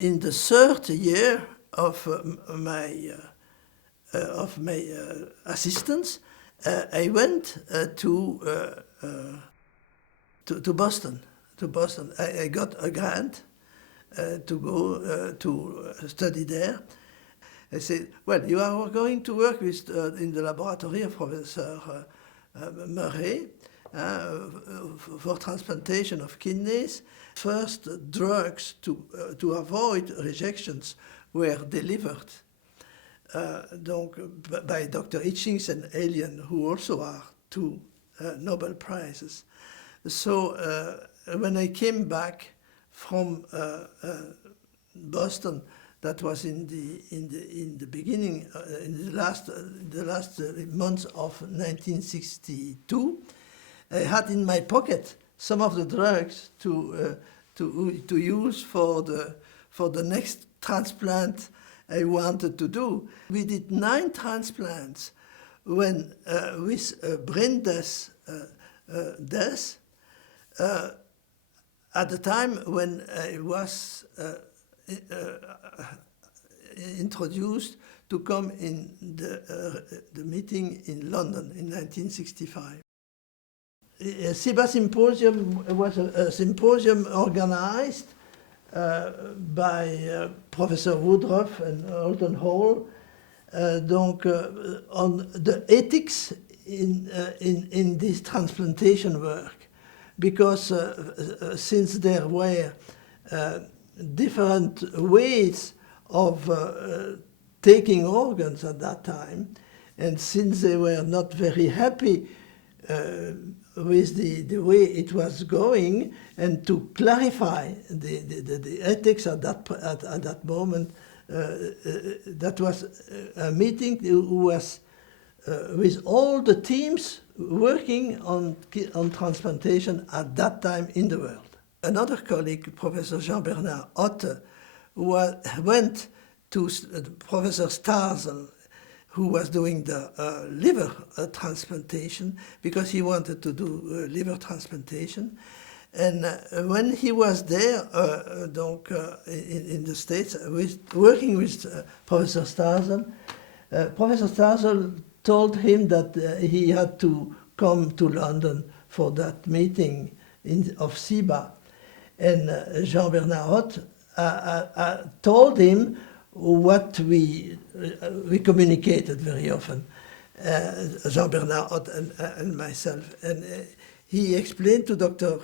In the third year of my assistance, I went to Boston. I got a grant to go to study there. I said, well, you are going to work with in the laboratory of Professor Morelle for transplantation of kidneys. First drugs to avoid rejections were delivered by Dr. Hitchings and Alien, who also are two Nobel Prizes. So when I came back from Boston, that was in the beginning, in the last months of 1962, I had in my pocket some of the drugs to use for the next transplant I wanted to do. We did 9 transplants when with brain death at the time when I was introduced to come in the meeting in London in 1965. SIBA Symposium was a symposium organized by Professor Woodruff and Alton Hall, on the ethics in this transplantation work, because since there were different ways of taking organs at that time, and since they were not very happy with the way it was going, and to clarify the ethics at that moment, that was a meeting who was with all the teams working on transplantation at that time in the world. Another colleague, Professor Jean-Bernard Otte, went to Professor Starzl, who was doing the liver transplantation, because he wanted to do liver transplantation. And when he was there, in the States, working with Professor Starzl, Professor Starzl told him that he had to come to London for that meeting of SIBA. And Jean-Bernard Otte told him what we communicated very often, Jean-Bernard Otte and myself. And he explained to Dr.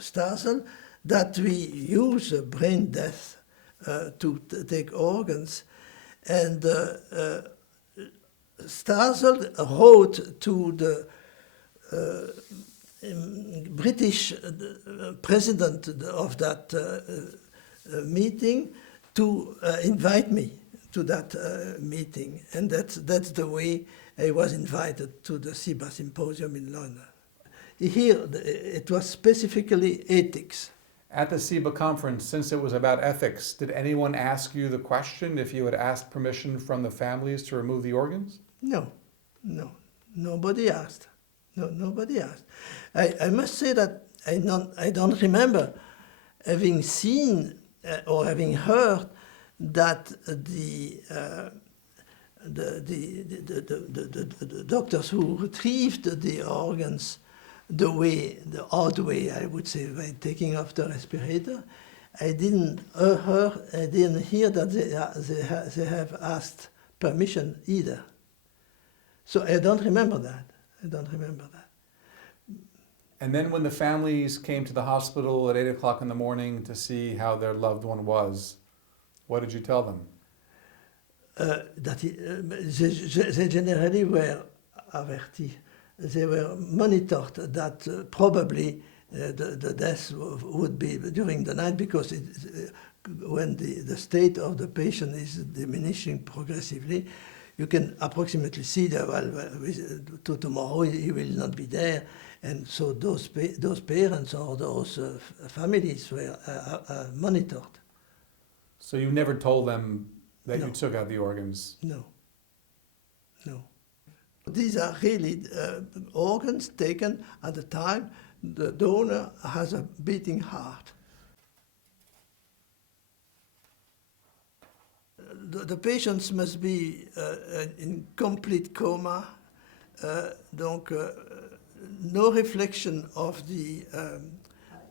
Starzl that we use brain death to take organs. And Starzl wrote to the British president of that meeting to invite me to that meeting. And that's the way I was invited to the SIBA Symposium in London. Here, it was specifically ethics. At the SIBA conference, since it was about ethics, did anyone ask you the question if you had asked permission from the families to remove the organs? No, nobody asked. No, nobody asked. I must say that I don't remember having seen or having heard that the doctors who retrieved the organs the odd way, I would say, by taking off the respirator, I didn't hear that they have asked permission either. So I don't remember that. And then when the families came to the hospital at 8 o'clock in the morning to see how their loved one was, what did you tell them? That they generally were avertis. They were monitored that probably the death would be during the night, because when the state of the patient is diminishing progressively, you can approximately see that, to tomorrow he will not be there. And so those parents or those families were monitored. So you never told them that you took out the organs? No. These are really organs taken at the time the donor has a beating heart. the patients must be in complete coma, donc no reflection of the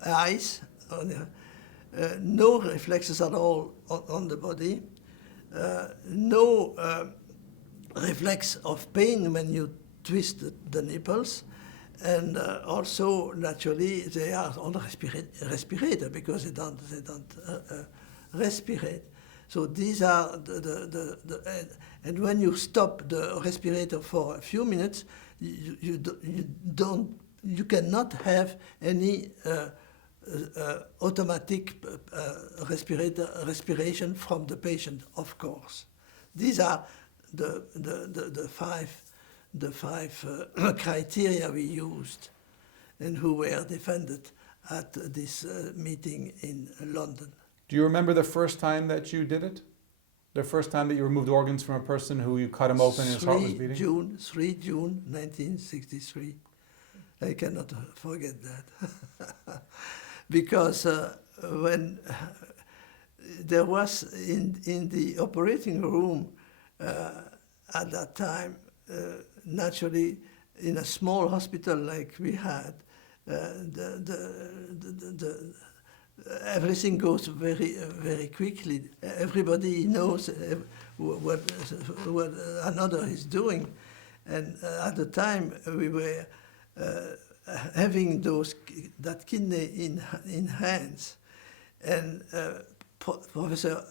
eyes, no reflexes at all on the body, no reflex of pain when you twist the nipples, and also naturally they are on respirator because they don't respirate. So these are and when you stop the respirator for a few minutes, you cannot have any automatic respiration from the patient, of course. These are the five criteria we used and who were defended at this meeting in London. Do you remember the first time that you did it? The first time that you removed organs from a person who you cut him open and his heart was beating? 3 June 1963. I cannot forget that. Because when there was in the operating room at that time, naturally, in a small hospital like we had, everything goes very, very quickly. Everybody knows what another is doing. And at the time, we were having that kidney in hands. And Professor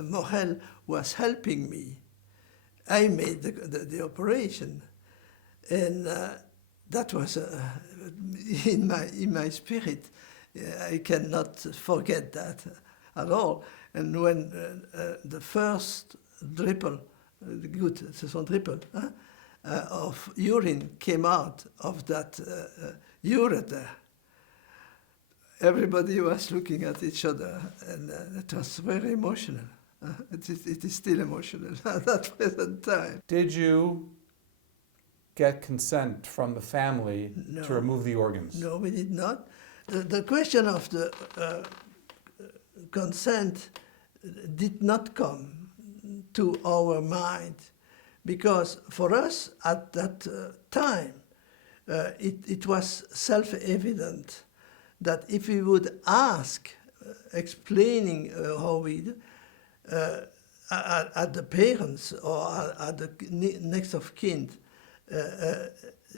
Morelle was helping me. I made the operation. And that was in my spirit. I cannot forget that at all. And when the first dribble, of urine came out of that ureter, everybody was looking at each other, and it was very emotional. It is still emotional at that present time. Did you get consent from the family to remove the organs? No, we did not. The question of the consent did not come to our mind, because for us at that time, it was self-evident that if we would ask, explaining how we at the parents or at the next of kin,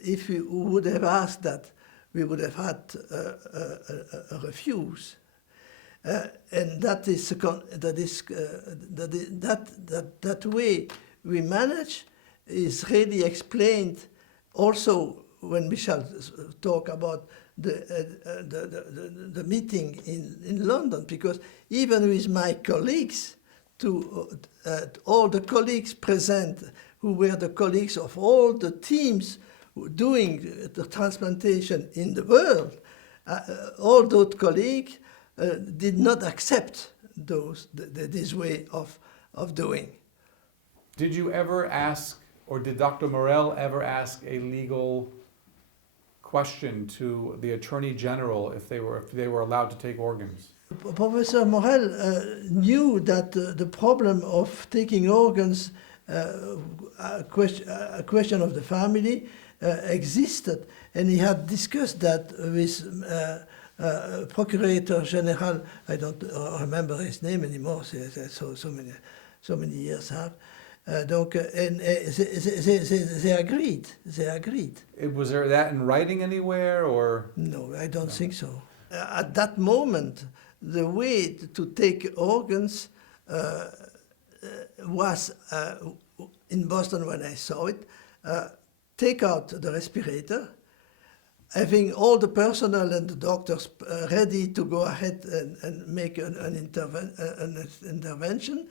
if we would have asked that, we would have had a refuse, and that way we manage is really explained also when we shall talk about the meeting in London, because even with my colleagues, all the colleagues present, who were the colleagues of all the teams doing the transplantation in the world, all those colleagues did not accept this way of doing. Did you ever ask, or did Dr. Morelle ever ask a legal question to the Attorney General if they were allowed to take organs? Professor Morelle knew that the problem of taking organs, a question of the family, existed, and he had discussed that with Procurator General. I don't remember his name anymore. So many years have. Donc, and they agreed. They agreed. Was there that in writing anywhere, or? No, I don't think so. At that moment, the way to take organs was in Boston when I saw it. Take out the respirator, having all the personnel and the doctors ready to go ahead and make an intervention,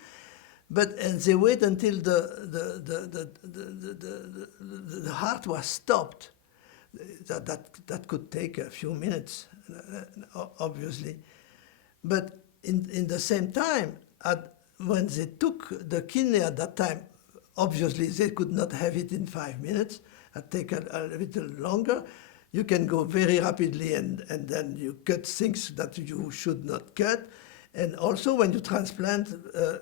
and they wait until the heart was stopped. That could take a few minutes, obviously. But in the same time, when they took the kidney at that time, obviously they could not have it in 5 minutes. It take a little longer. You can go very rapidly and then you cut things that you should not cut. And also when you transplant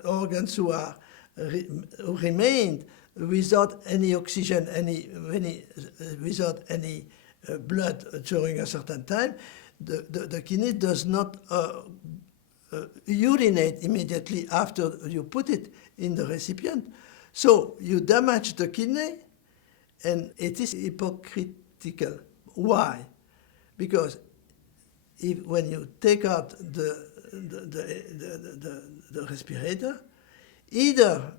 organs who are who remained without any oxygen, without any blood during a certain time, the kidney does not urinate immediately after you put it in the recipient. So you damage the kidney, and it is hypocritical. Why? Because when you take out the respirator, either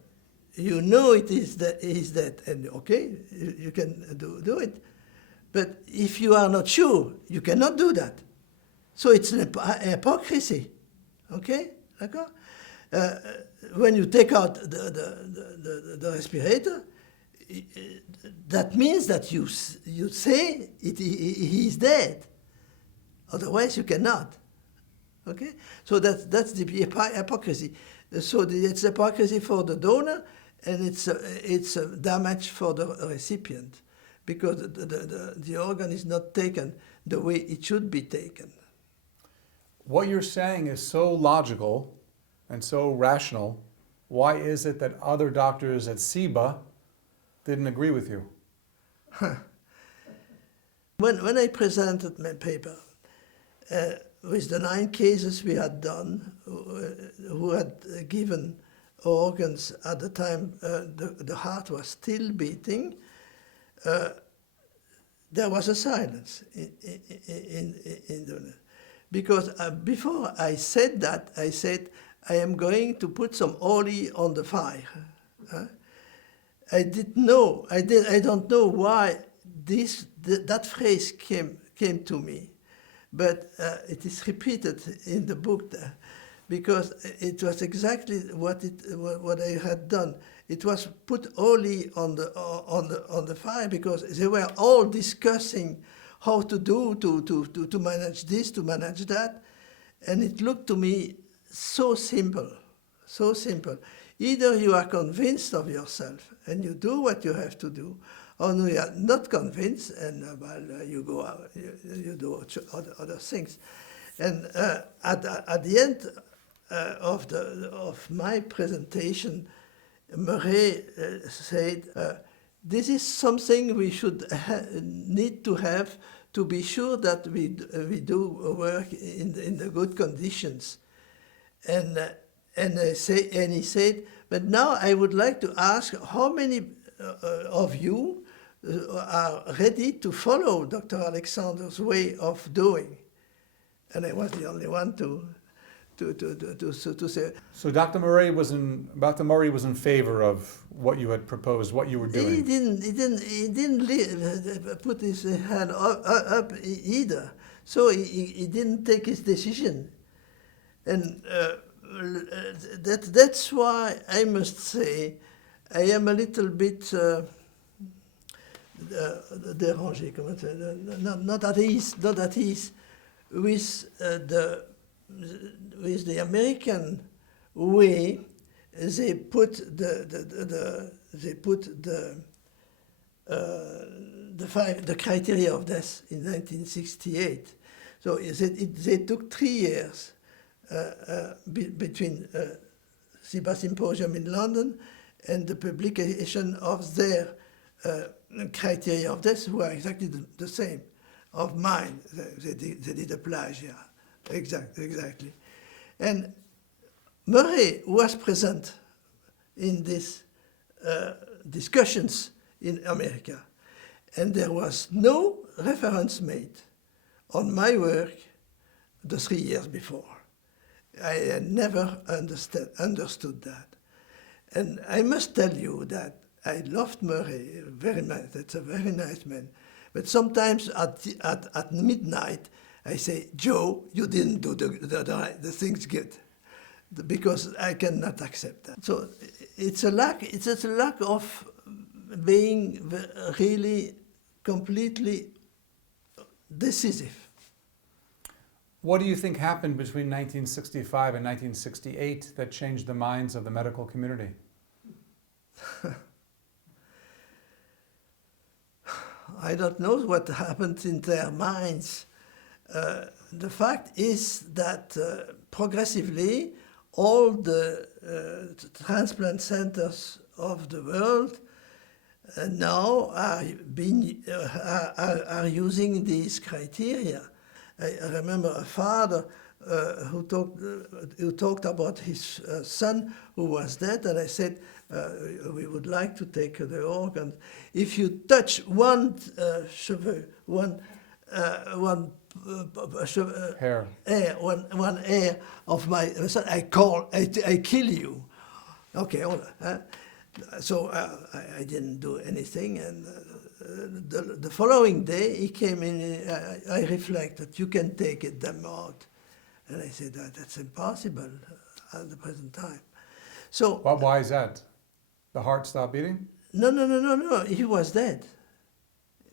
you know it is that, and okay, you can do it. But if you are not sure, you cannot do that. So it's an hypocrisy. Okay? When you take out the respirator, that means that you say he is dead. Otherwise, you cannot. Okay? So that's the hypocrisy. So it's hypocrisy for the donor, and it's a damage for the recipient, because the organ is not taken the way it should be taken. What you're saying is so logical and so rational. Why is it that other doctors at SIBA didn't agree with you? When I presented my paper, with the 9 cases we had done, who had given organs at the time the heart was still beating, there was a silence in the... Because before I said that, I said, I am going to put some oil on the fire. I don't know why that phrase came to me, but it is repeated in the book there, because it was exactly what I had done. It was put oil on the fire, because they were all discussing how to do to manage this, to manage that, and it looked to me so simple, so simple. Either you are convinced of yourself and you do what you have to do, or you are not convinced and you go out, you do other things. And at the end of my presentation, Morelle said, this is something we should need to have to be sure that we do work in the good conditions. And he said, but now I would like to ask how many of you are ready to follow Dr. Alexandre's way of doing? And I was the only one to say. So Dr. Morelle was in favor of what you had proposed, what you were doing. He didn't put his hand up either. So he didn't take his decision, and that's why I must say I am a little bit dérangé, not at ease with the American way. They put the criteria of death in 1968. So they took 3 years between SIBA Symposium in London and the publication of their criteria of death, who are exactly the same of mine. They did a plagiat, exactly. And Morelle was present in these discussions in America, and there was no reference made on my work the 3 years before. I had never understood that. And I must tell you that I loved Morelle very much. That's a very nice man. But sometimes at midnight, I say, Joe, you didn't do the things good, because I cannot accept that. So it's a lack of being really completely decisive. What do you think happened between 1965 and 1968 that changed the minds of the medical community? I don't know what happened in their minds. The fact is that progressively all the transplant centers of the world now are using these criteria. I remember a father who talked about his son who was dead, and I said, we would like to take the organ. If you touch one cheveu, one Hair. one hair of my son, I kill you. Okay, all right. So I didn't do anything, and the following day he came in. I reflected, you can take them out, and I said that's impossible at the present time. So Why is that? The heart stopped beating? no. He was dead.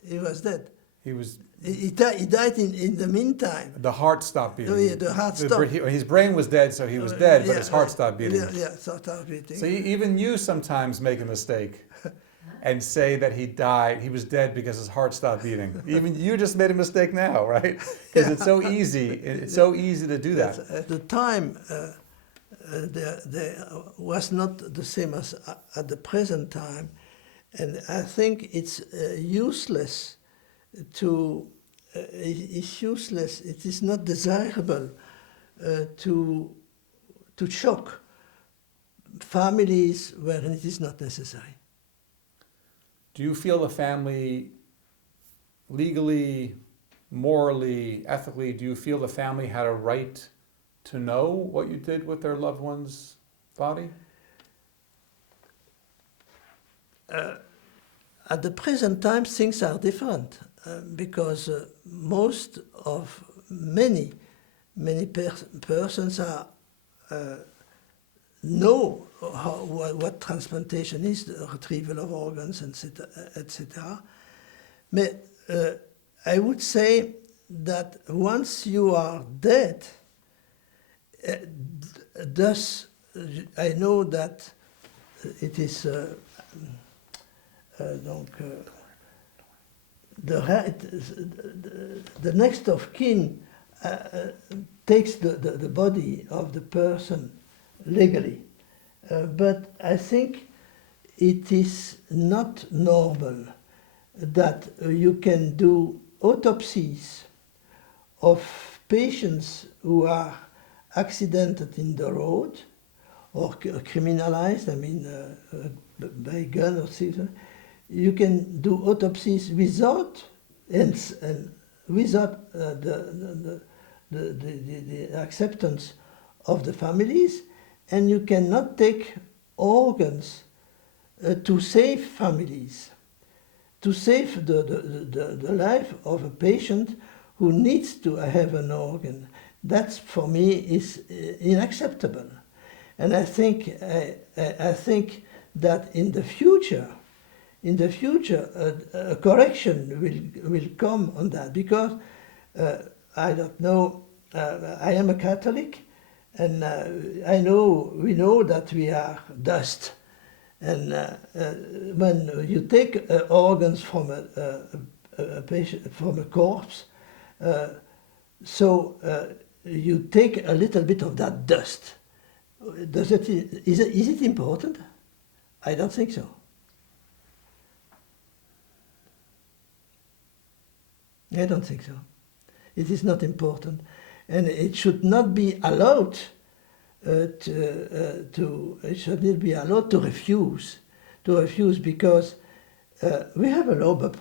He was dead. He was. He died in the meantime. The heart stopped beating. Oh, yeah, the heart stopped. His brain was dead, so he was dead, but Yeah, his heart stopped beating. Yeah, stopped beating. So even you sometimes make a mistake and say that he died, he was dead because his heart stopped beating. Even you just made a mistake now, right? Because it's so easy. It's so easy to do that. At the time, there was not the same as at the present time, and I think it's useless to. It's useless. It is not desirable to shock families where it is not necessary. Do you feel the family, legally, morally, ethically, do you feel the family had a right to know what you did with their loved one's body? At the present time, things are different because many persons are know what transplantation is, the retrieval of organs, etc. But I would say that once you are dead, thus I know that it is the next of kin takes the body of the person legally. But I think it is not normal that you can do autopsies of patients who are accidented in the road or criminalized, by gun or something. You can do autopsies without without the acceptance of the families, and you cannot take organs to save families, to save the life of a patient who needs to have an organ. That for me is unacceptable, and I think that in the future, a correction will come on that, because I don't know. I am a Catholic, and we know that we are dust, and when you take organs from a patient, from a corpse, you take a little bit of that dust. Is it important? I don't think so. I don't think so. It is not important, and it should not be allowed to refuse, because we have a law, but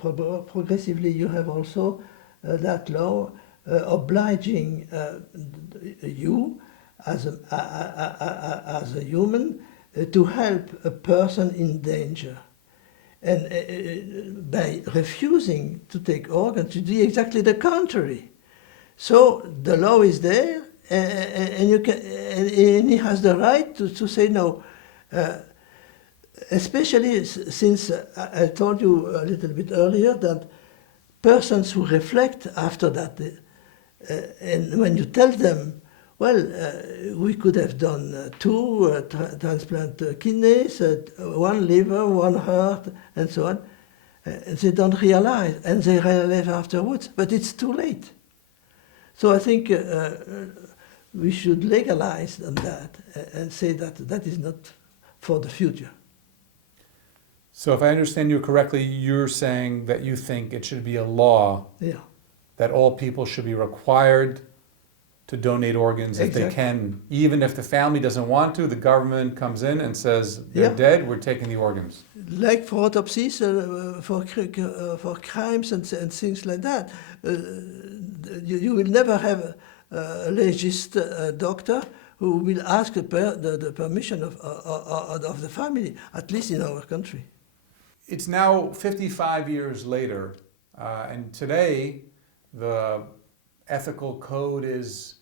progressively you have also that law obliging you as a human to help a person in danger. And by refusing to take organs, you do exactly the contrary. So the law is there, and he has the right to say no. Especially since I told you a little bit earlier that persons who reflect after that, and when you tell them, well, we could have done two transplant kidneys, one liver, one heart, and so on. And they don't realize, and they realize afterwards, but it's too late. So I think we should legalize on that and say that that is not for the future. So if I understand you correctly, you're saying that you think it should be a law Yeah, that all people should be required to donate organs if they Exactly. can, even if the family doesn't want to, the government comes in and says, they're Yeah. dead, we're taking the organs. like for autopsies, for crimes and things like that. You will never have a legist doctor who will ask the permission of the family, at least in our country. It's now 55 years later, and today the ethical code is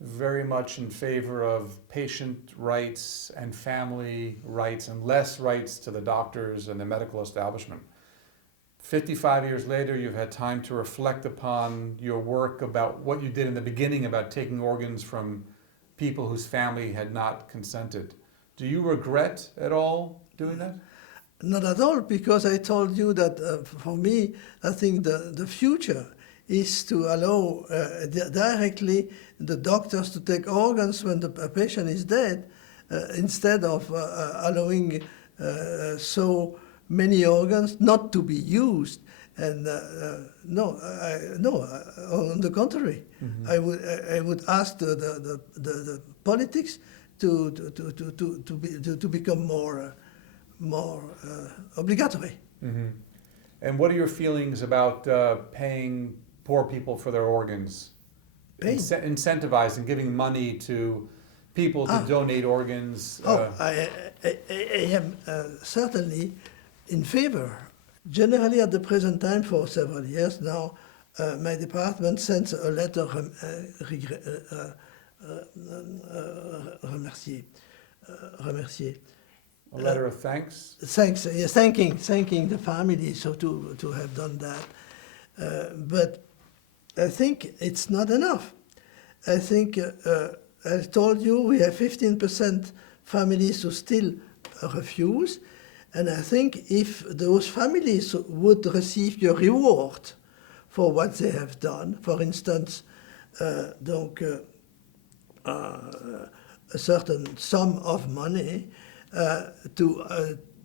very much in favor of patient rights and family rights and less rights to the doctors and the medical establishment. 55 years later, you've had time to reflect upon your work about what you did in the beginning about taking organs from people whose family had not consented. Do you regret at all doing that? Not at all, because I told you that for me, I think the future is to allow directly the doctors to take organs when the patient is dead, instead of allowing so many organs not to be used. And no, on the contrary, Mm-hmm. I would ask the politics to become more obligatory. Mm-hmm. And what are your feelings about paying poor people for their organs? Paying? Incentivizing, giving money to people to donate organs? I am certainly in favor. Generally, at the present time, for several years now, my department sends a letter remercier. A letter of thanks? Thanks, yes, thanking the family so to have done that. But I think it's not enough. I think, I told you, we have 15% families who still refuse. And I think if those families would receive your reward for what they have done, for instance, a certain sum of money, to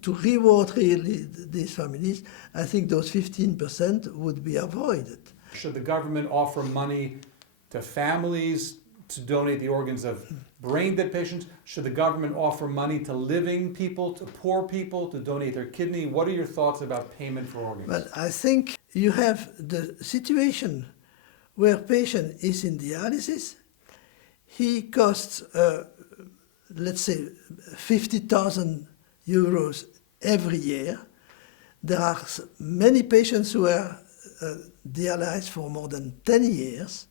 reward really these families, I think those 15% would be avoided. Should the government offer money to families to donate the organs of brain-dead patients? Should the government offer money to living people, to poor people, to donate their kidney? What are your thoughts about payment for organs? Well, I think you have the situation where patient is in dialysis. He costs, let's say, 50,000 euros every year. There are many patients who are dialyzed for more than 10 years.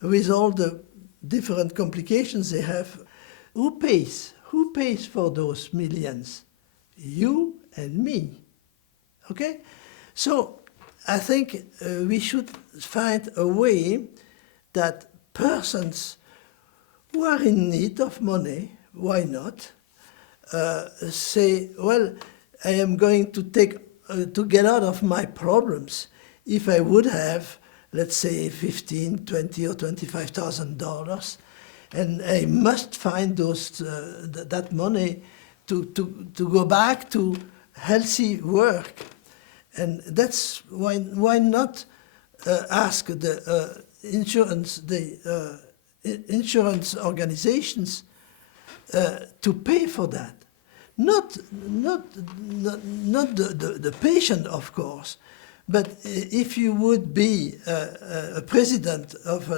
With all the different complications they have, who pays? Who pays for those millions? You and me. Okay? So I think we should find a way that persons who are in need of money, why not, say, well, I am going to take, to get out of my problems. If I would have, let's say, $15,000, $20,000 or $25,000, and I must find that money to go back to healthy work. And that's why not ask the insurance organizations to pay for that. Not the patient, of course, but if you would be a president of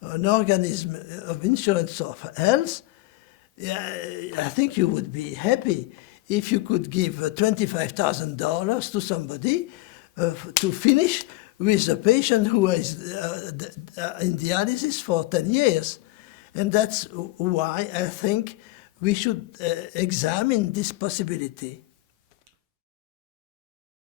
an organism of insurance of health, I think you would be happy if you could give $25,000 to somebody to finish with a patient who is in dialysis for 10 years. And that's why I think we should examine this possibility.